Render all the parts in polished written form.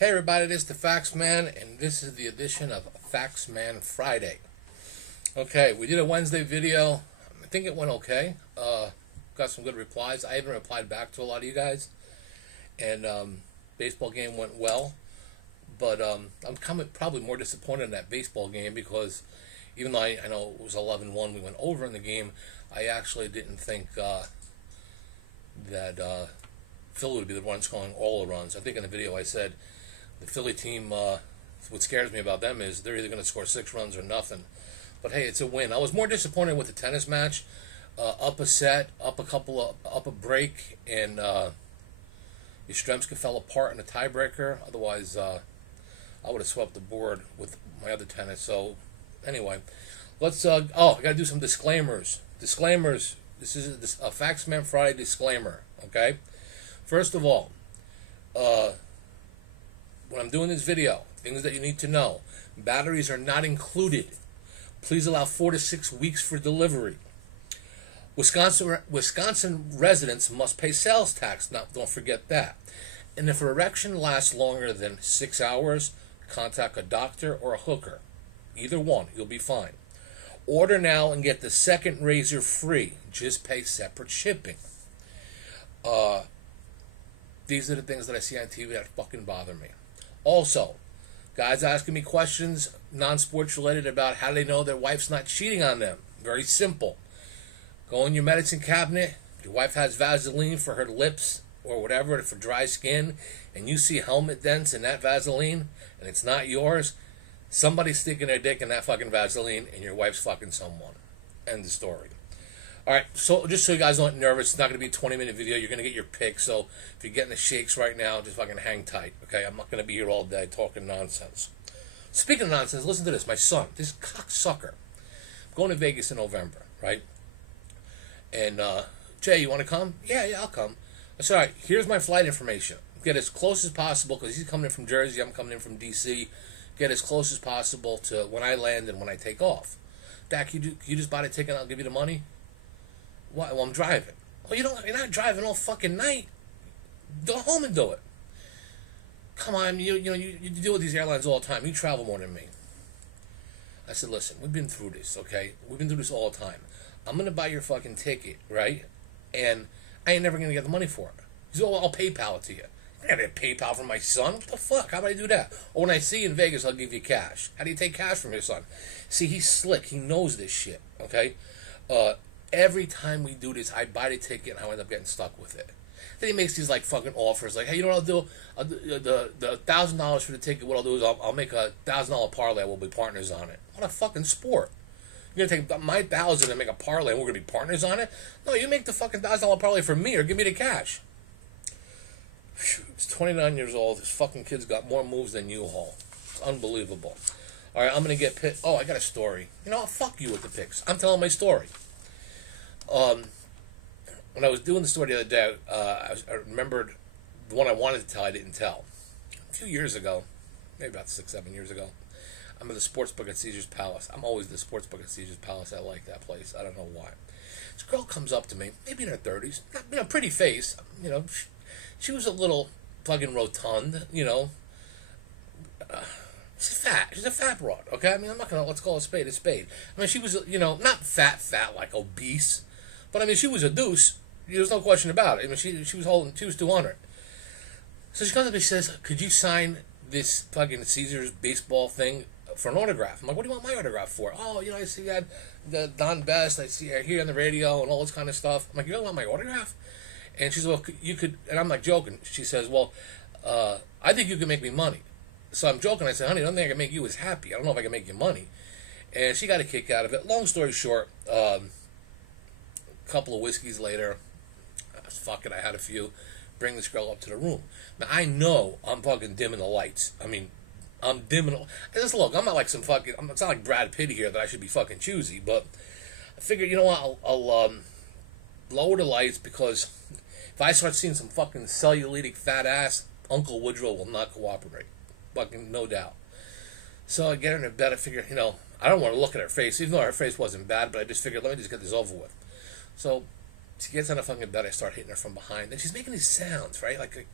Hey everybody, this is the Factsman, and this is the edition of Factsman Friday. Okay, we did a Wednesday video. I think it went okay. Got some good replies. I even replied back to a lot of you guys. And baseball game went well. But I'm probably more disappointed in that baseball game because even though I know it was 11-1, we went over in the game, I actually didn't think that Philly would be the one scoring all the runs. I think in the video I said the Philly team, what scares me about them is they're either going to score 6 runs or nothing. But hey, it's a win. I was more disappointed with the tennis match. Up a set, up a break, and Yastrzemski fell apart in a tiebreaker. Otherwise, I would have swept the board with my other tennis. So anyway, let's. I got to do some disclaimers. Disclaimers. This is a Factsman Friday disclaimer. Okay. First of all, when I'm doing this video, things that you need to know. Batteries are not included. Please allow 4 to 6 weeks for delivery. Wisconsin residents must pay sales tax. Don't forget that. And if an erection lasts longer than 6 hours, contact a doctor or a hooker. Either one, you'll be fine. Order now and get the second razor free. Just pay separate shipping. These are the things that I see on TV that fucking bother me. Also, guys asking me questions, non-sports related, about how they know their wife's not cheating on them. Very simple. Go in your medicine cabinet. If your wife has Vaseline for her lips or whatever for dry skin, and you see helmet dents in that Vaseline, and it's not yours, somebody's sticking their dick in that fucking Vaseline, and your wife's fucking someone. End of story. Alright, so just so you guys aren't nervous, it's not going to be a 20-minute video. You're going to get your pick, so if you're getting the shakes right now, just fucking hang tight, okay? I'm not going to be here all day talking nonsense. Speaking of nonsense, listen to this. My son, this cocksucker, I'm going to Vegas in November, right? And, Jay, you want to come? Yeah, I'll come. I said, alright, here's my flight information. Get as close as possible, because he's coming in from Jersey, I'm coming in from D.C. Get as close as possible to when I land and when I take off. Dak, you just buy the ticket and I'll give you the money? Why? Well, I'm driving. Well, you're not driving all fucking night. Go home and do it. Come on, you deal with these airlines all the time. You travel more than me. I said, listen, we've been through this, okay? We've been through this all the time. I'm going to buy your fucking ticket, right? And I ain't never going to get the money for it. He said, oh, I'll PayPal it to you. I got to PayPal for my son? What the fuck? How do I do that? Or when I see you in Vegas, I'll give you cash. How do you take cash from your son? See, he's slick. He knows this shit, okay? Every time we do this, I buy the ticket and I end up getting stuck with it. Then he makes these like fucking offers, like, hey, you know what I'll do? The $1,000 for the ticket. What I'll do is I'll make a $1,000 parlay. We'll be partners on it. What a fucking sport! You're gonna take my $1,000 and make a parlay, and we're gonna be partners on it? No, you make the fucking $1,000 parlay for me, or give me the cash. He's 29 years old. This fucking kid's got more moves than U-Haul. It's unbelievable. All right, I'm gonna get pit. Oh, I got a story. You know, fuck you with the picks. I'm telling my story. When I was doing the story the other day, I remembered the one I wanted to tell, I didn't tell. A few years ago, maybe about 6-7 years ago, I'm at the sportsbook at Caesar's Palace. I'm always at the sportsbook at Caesar's Palace. I like that place. I don't know why. This girl comes up to me, maybe in her 30s, pretty face. She was a little fucking rotund, She's fat. She's a fat broad, okay? I mean, I'm not going to, let's call a spade a spade. I mean, she was, not fat, like obese. But, I mean, she was a deuce. There's no question about it. I mean, she was 200. So she comes up and she says, could you sign this fucking Caesars baseball thing for an autograph? I'm like, what do you want my autograph for? Oh, I see that the Don Best. I hear on the radio and all this kind of stuff. I'm like, you don't want my autograph? And she says, well, you could, and I'm like joking. She says, well, I think you can make me money. So I'm joking. I said, honey, I don't think I can make you as happy. I don't know if I can make you money. And she got a kick out of it. Long story short, a couple of whiskeys later, fuck it, I had a few. Bring this girl up to the room. Now, I know I'm fucking dimming the lights. I mean, I'm dimming the... Just look, I'm not like some fucking... It's not like Brad Pitt here that I should be fucking choosy, but I figured, you know what, I'll lower the lights, because if I start seeing some fucking cellulitic fat ass, Uncle Woodrow will not cooperate. Fucking no doubt. So I get her in bed. I figure, I don't want to look at her face, even though her face wasn't bad, but I just figured, let me just get this over with. So she gets on the fucking bed. I start hitting her from behind, and she's making these sounds, right? Like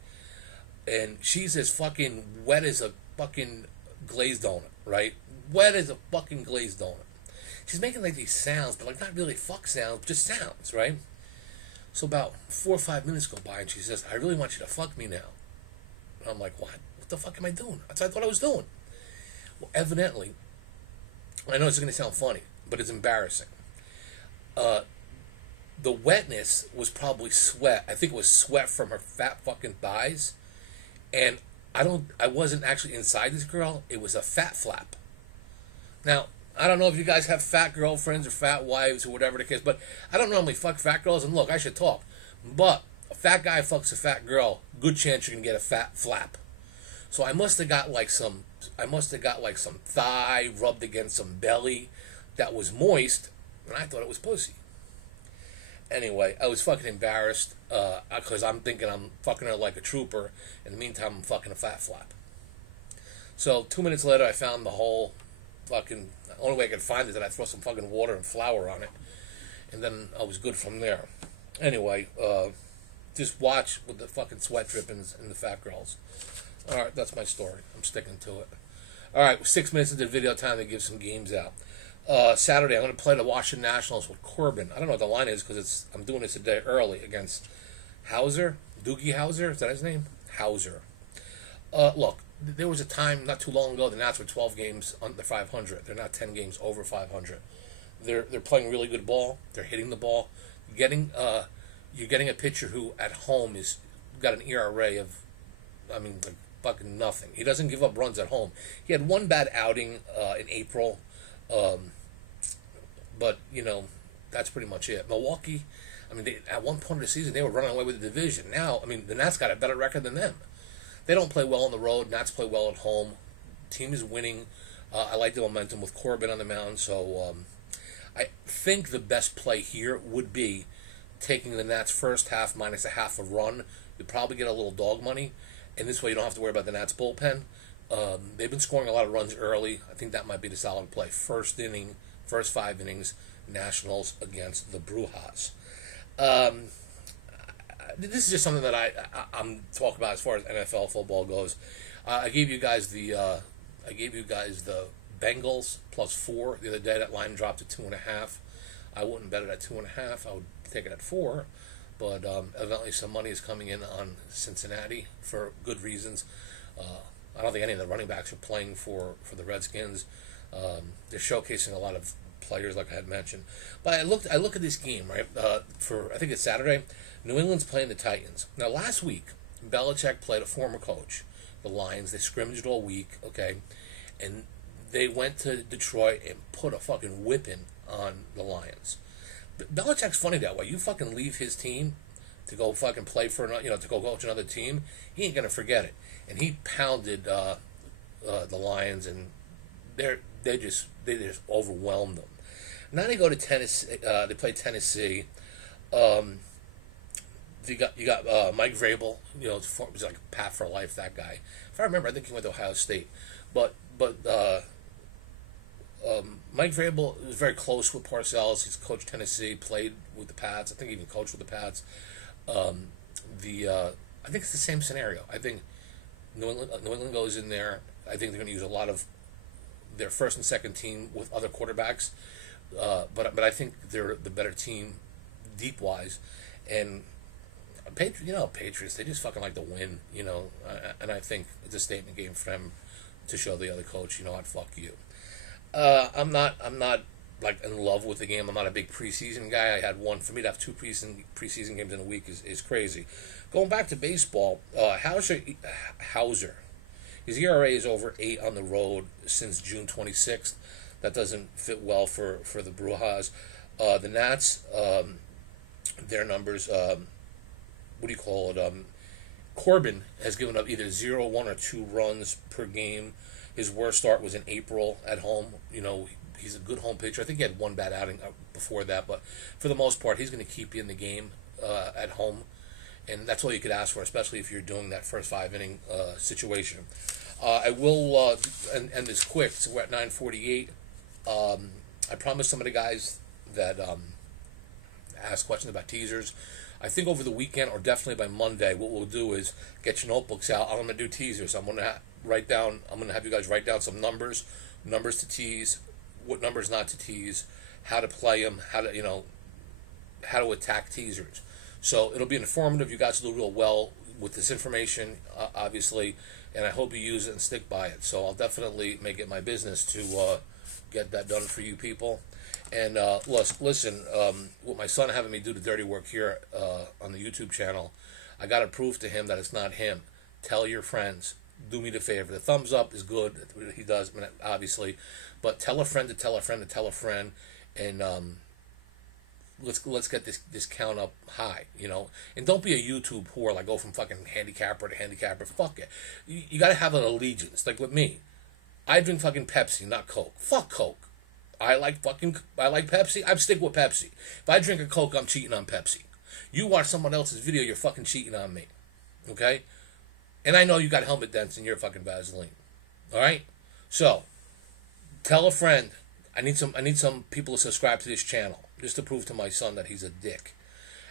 and she's as fucking wet as a fucking glazed donut, right? Wet as a fucking glazed donut. She's making like these sounds, but like not really fuck sounds, just sounds, right? So about 4 or 5 minutes go by, and she says, "I really want you to fuck me now." And I'm like, "What? What the fuck am I doing?" That's what I thought I was doing. Well, evidently, I know it's going to sound funny, but it's embarrassing. The wetness was probably sweat. I think it was sweat from her fat fucking thighs. And I wasn't actually inside this girl. It was a fat flap. Now, I don't know if you guys have fat girlfriends or fat wives or whatever the case, but I don't normally fuck fat girls. And look, I should talk. But a fat guy fucks a fat girl, good chance you're going to get a fat flap. So I must have got like some thigh rubbed against some belly that was moist, and I thought it was pussy. Anyway, I was fucking embarrassed because I'm thinking I'm fucking her like a trooper. In the meantime, I'm fucking a fat flap. So 2 minutes later, I found the whole fucking... The only way I could find it is that I throw some fucking water and flour on it. And then I was good from there. Anyway, just watch with the fucking sweat drippings and the fat girls. Alright, that's my story. I'm sticking to it. Alright, 6 minutes into the video, time to give some games out. Saturday, I'm going to play the Washington Nationals with Corbin. I don't know what the line is because I'm doing this a day early against Hauser. Doogie Hauser, is that his name? Hauser. Look, there was a time not too long ago the Nats were 12 games under 500. They're not 10 games over 500. They're playing really good ball. They're hitting the ball. You're getting a pitcher who at home is got an ERA of, I mean, like fucking nothing. He doesn't give up runs at home. He had one bad outing in April. But, you know, that's pretty much it. Milwaukee, I mean, at one point of the season, they were running away with the division. Now, I mean, the Nats got a better record than them. They don't play well on the road. Nats play well at home. Team is winning. I like the momentum with Corbin on the mound. So I think the best play here would be taking the Nats first half minus a half a run. You'll probably get a little dog money. And this way you don't have to worry about the Nats bullpen. They've been scoring a lot of runs early. I think that might be the solid play. First 5 innings, Nationals against the Brewers. This is just something that I'm talking about as far as NFL football goes. I gave you guys the Bengals +4 the other day. That line dropped to 2.5. I wouldn't bet it at 2.5. I would take it at 4. But evidently some money is coming in on Cincinnati for good reasons. I don't think any of the running backs are playing for the Redskins. They're showcasing a lot of players, like I had mentioned. But I look at this game, right? I think it's Saturday. New England's playing the Titans. Now, last week, Belichick played a former coach, the Lions. They scrimmaged all week, okay? And they went to Detroit and put a fucking whipping on the Lions. Belichick's funny that way. You fucking leave his team to go fucking play for another, to go coach another team. He ain't gonna forget it. And he pounded the Lions, and they just overwhelmed them. Now they go to Tennessee. They play Tennessee. You got Mike Vrabel. He's like a Pat for life. That guy. If I remember, I think he went to Ohio State. But Mike Vrabel was very close with Parcells. He's coached Tennessee, played with the Pats. I think he even coached with the Pats. I think it's the same scenario. I think New England goes in there. I think they're going to use a lot of their first and second team with other quarterbacks. But I think they're the better team deep wise. And Patriots, they just fucking like to win, and I think it's a statement game for them to show the other coach, I'd fuck you. I'm not like in love with the game. I'm not a big preseason guy. I had one. For me to have 2 preseason games in a week is crazy. Going back to baseball, Hauser, his ERA is over 8 on the road since June 26th. That doesn't fit well for the Brewers. The Nats, their numbers, Corbin has given up either 0, 1, or 2 runs per game. His worst start was in April at home. He's a good home pitcher. I think he had one bad outing before that, but for the most part, he's going to keep you in the game at home, and that's all you could ask for, especially if you're doing that first 5-inning situation. I will end this quick, so we're at 9:48. I promised some of the guys that asked questions about teasers. I think over the weekend or definitely by Monday, what we'll do is get your notebooks out. I'm going to do teasers. I'm going to have you guys write down some numbers to tease, what numbers not to tease, how to play them, how to attack teasers. So it'll be informative. You guys will do real well with this information, obviously, and I hope you use it and stick by it. So I'll definitely make it my business to get that done for you people. And listen, with my son having me do the dirty work here on the YouTube channel, I got to prove to him that it's not him. Tell your friends. Do me the favor. The thumbs up is good. He does, obviously. But tell a friend to tell a friend to tell a friend. And let's get this count up high, And don't be a YouTube whore, like go from fucking handicapper to handicapper. Fuck it. You got to have an allegiance. Like with me, I drink fucking Pepsi, not Coke. Fuck Coke. I like Pepsi. I stick with Pepsi. If I drink a Coke, I'm cheating on Pepsi. You watch someone else's video, you're fucking cheating on me. Okay? And I know you got helmet dents in your fucking Vaseline. All right? So, tell a friend. I need some people to subscribe to this channel just to prove to my son that he's a dick.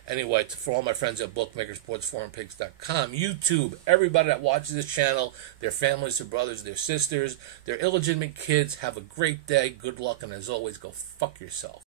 Anyway, for all my friends at bookmakersportsforumpigs.com, YouTube, everybody that watches this channel, their families, their brothers, their sisters, their illegitimate kids, have a great day, good luck, and as always, go fuck yourself.